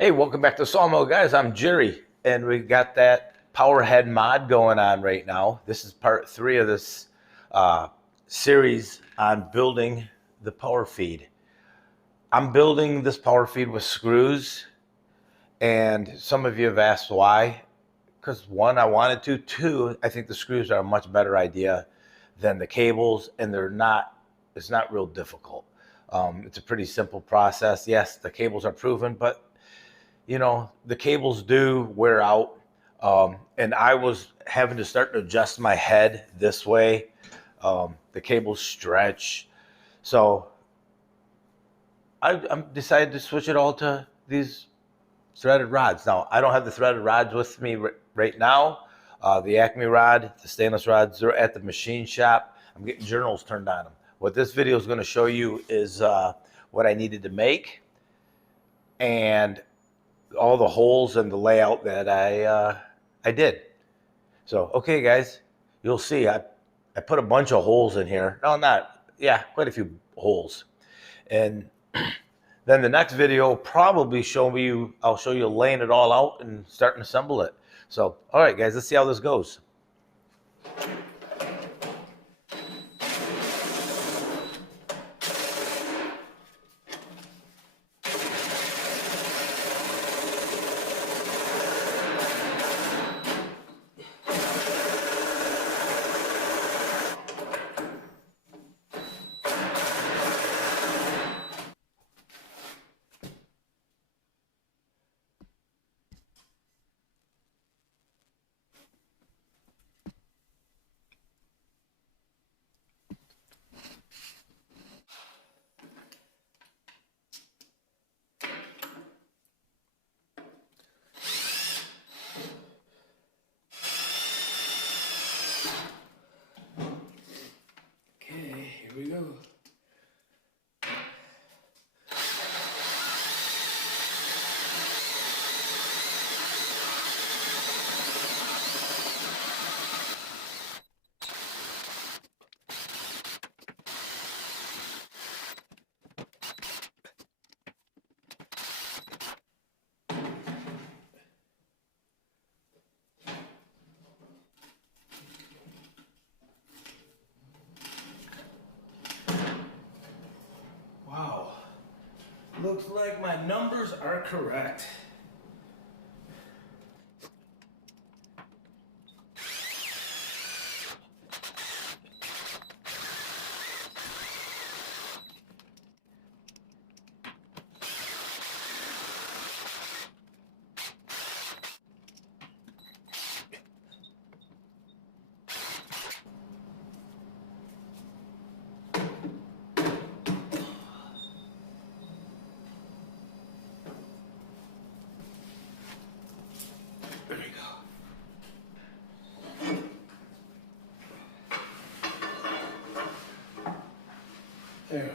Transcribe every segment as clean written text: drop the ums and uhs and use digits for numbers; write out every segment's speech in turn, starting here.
Hey, welcome back to Sawmill, guys. I'm Jerry, and we got that power head mod going on right now. This is part 3 of this series on building the power feed. I'm building this power feed with screws, and some of you have asked why. Because one, I wanted to. Two, I think the screws are a much better idea than the cables, and it's not real difficult. It's a pretty simple process. Yes, the cables are proven, but the cables do wear out. And I was having to start to adjust my head this way. The cables stretch. So I'm decided to switch it all to these threaded rods. Now, I don't have the threaded rods with me right now. The Acme rod, the stainless rods, they're at the machine shop. I'm getting journals turned on them. What this video is going to show you is what I needed to make and all the holes and the layout that I did. So, okay, guys, you'll see I put a bunch of holes in here. No, not, yeah, quite a few holes. And then the next video will probably I'll show you laying it all out and starting to assemble it. So, all right, guys, let's see how this goes. Here we go. Wow. Looks like my numbers are correct. There we go. There.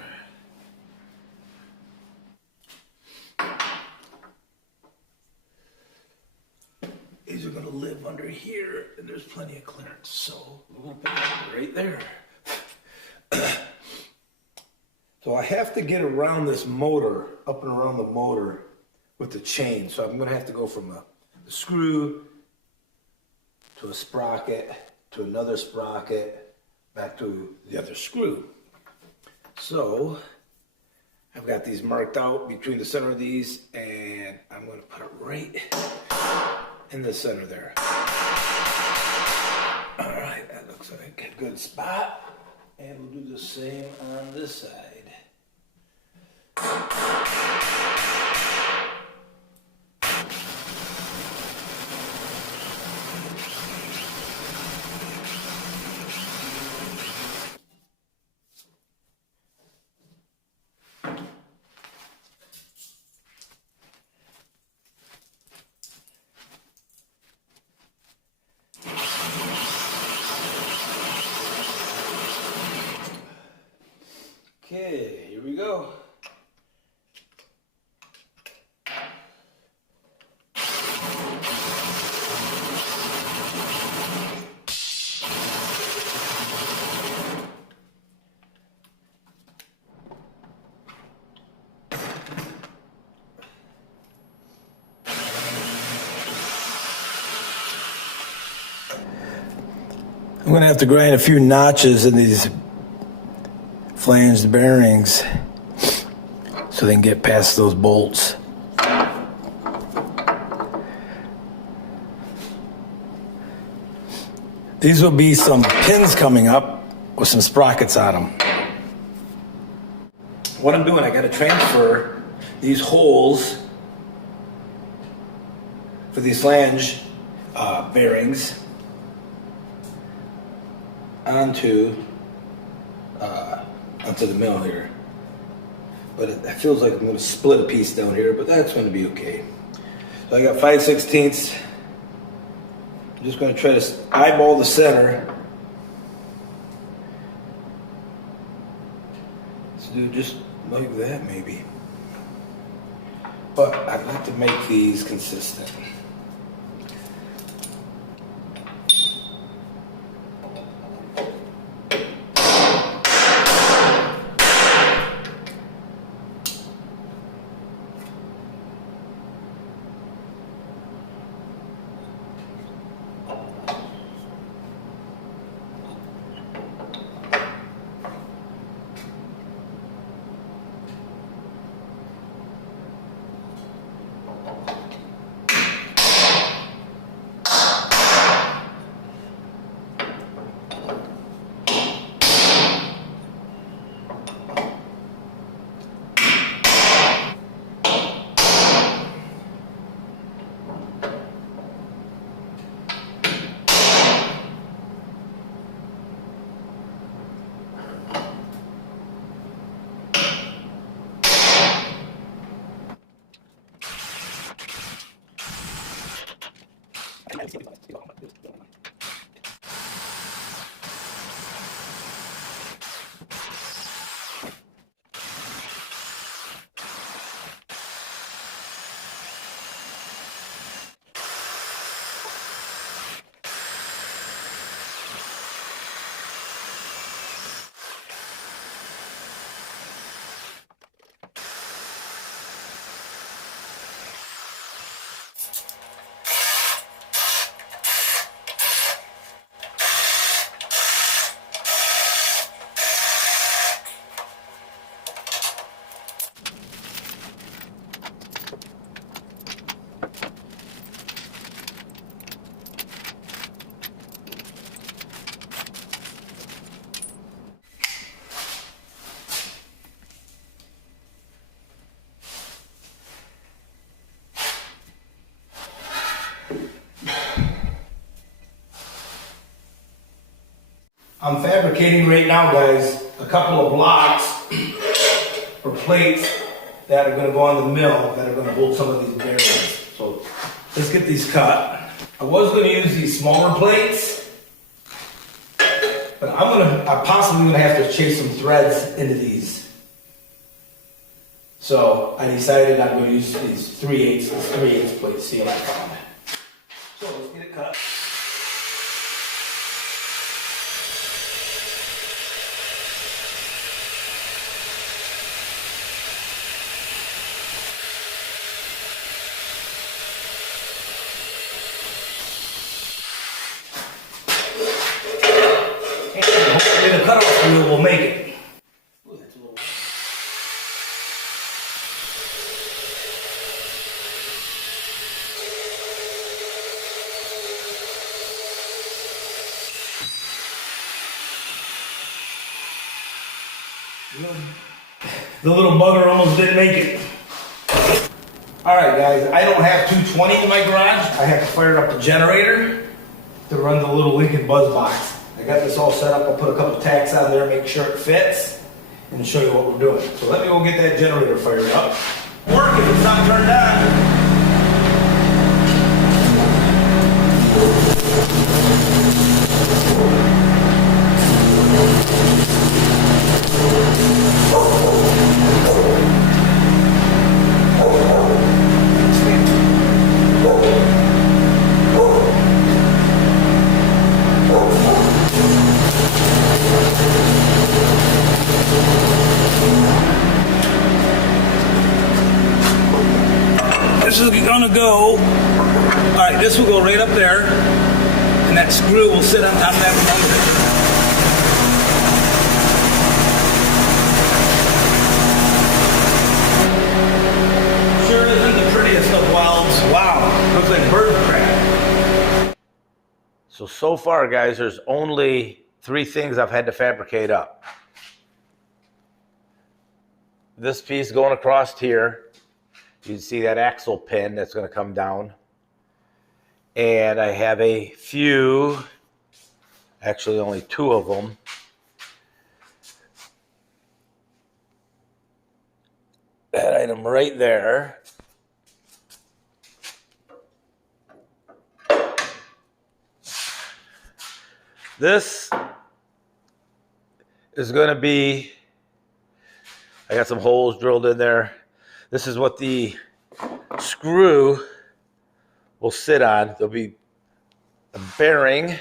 These are going to live under here, and there's plenty of clearance, so we're going to put it right there. So I have to get around this motor, up and around the motor with the chain. So I'm going to have to go from a screw to a sprocket to another sprocket back to the other screw. So I've got these marked out between the center of these, and I'm going to put it right in the center there. All right, that looks like a good spot. And we'll do the same on this side. Okay, here we go. I'm going to have to grind a few notches in these flanged bearings so they can get past those bolts. These will be some pins coming up with some sprockets on them. What I'm doing, I got to transfer these holes for these flange bearings onto the mill here. But it feels like I'm going to split a piece down here, but that's going to be okay. So I got 5/16. I'm just going to try to eyeball the center. Let's do just like that maybe. But I'd like to make these consistent. I'm fabricating right now, guys, a couple of blocks or plates that are going to go on the mill that are going to hold some of these bearings. So let's get these cut. I was going to use these smaller plates, but I'm possibly going to have to chase some threads into these. So I decided I'm going to use these 3/8 plate seal I found. So let's get it cut. The cutoff wheel will make it. Ooh, that's a little The little bugger almost didn't make it. Alright guys, I don't have 220 in my garage. I have to fire up the generator to run the little Lincoln Buzz box. I got this all set up. I'll put a couple tacks on there, make sure it fits, and show you what we're doing. So let me go get that generator fired up. Work if it's not turned on. This is gonna go, all right, this will go right up there, and that screw will sit on top of that mountain. Sure isn't the prettiest of welds. Wow, looks like bird crap. So far, guys, there's only 3 things I've had to fabricate up. This piece going across here, you can see that axial pin that's going to come down. And I have a few, actually only 2 of them. That item right there. This is going to be, I got some holes drilled in there. This is what the screw will sit on. There'll be a bearing.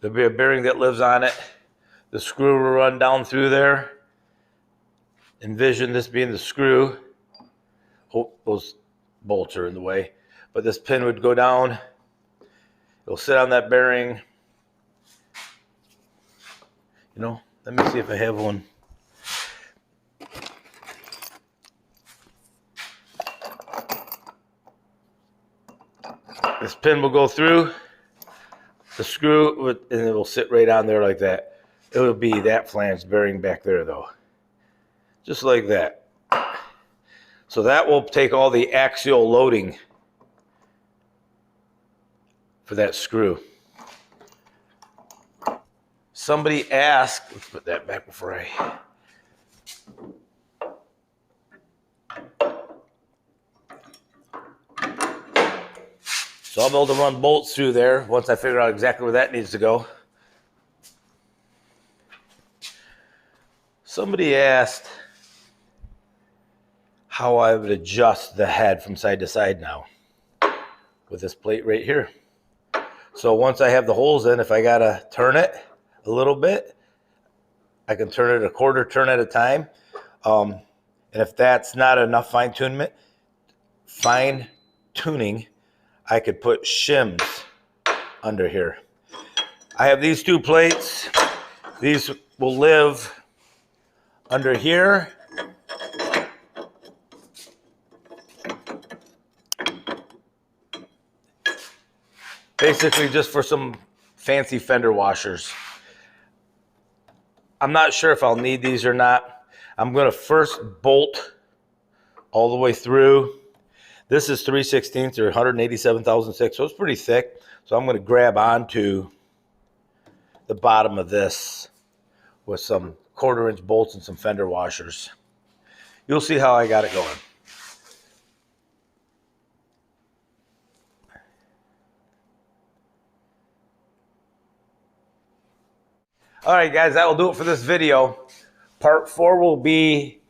There'll be a bearing that lives on it. The screw will run down through there. Envision this being the screw. Hope those bolts are in the way. But this pin would go down. It'll sit on that bearing. You know, let me see if I have one. This pin will go through the screw and it will sit right on there like that. It will be that flange bearing back there though. Just like that. So that will take all the axial loading for that screw. Somebody asked, let's put that back before I. So I'll be able to run bolts through there once I figure out exactly where that needs to go. Somebody asked how I would adjust the head from side to side now with this plate right here. So once I have the holes in, if I gotta turn it a little bit, I can turn it a quarter turn at a time. And if that's not enough fine tuning, I could put shims under here. I have these 2 plates. These will live under here. Basically just for some fancy fender washers. I'm not sure if I'll need these or not. I'm going to first bolt all the way through. This is 3/16 or 187 thousandths, so it's pretty thick. So I'm going to grab onto the bottom of this with some 1/4-inch bolts and some fender washers. You'll see how I got it going. All right, guys, that will do it for this video. Part 4 will be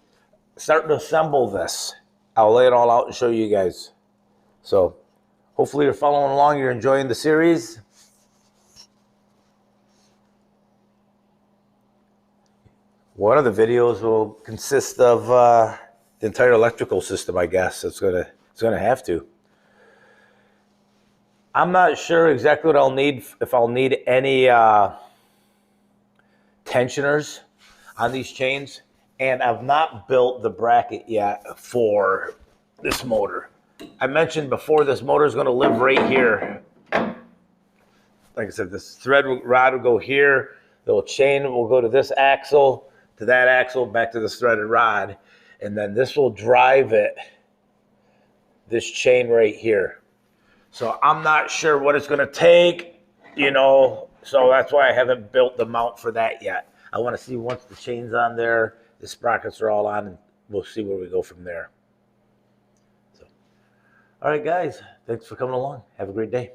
starting to assemble this. I'll lay it all out and show you guys. So hopefully you're following along. You're enjoying the series. One of the videos will consist of the entire electrical system, I guess. It's gonna have to. I'm not sure exactly what I'll need, if I'll need any tensioners on these chains, and I've not built the bracket yet for this motor. I mentioned before, this motor is going to live right here. Like I said, this thread rod will go here, the little chain will go to this axle, to that axle, back to this threaded rod, and then this will drive it, this chain right here. So I'm not sure what it's going to take, you know, so that's why I haven't built the mount for that yet. I want to see once the chain's on there, the sprockets are all on, and we'll see where we go from there. So, all right, guys, thanks for coming along. Have a great day.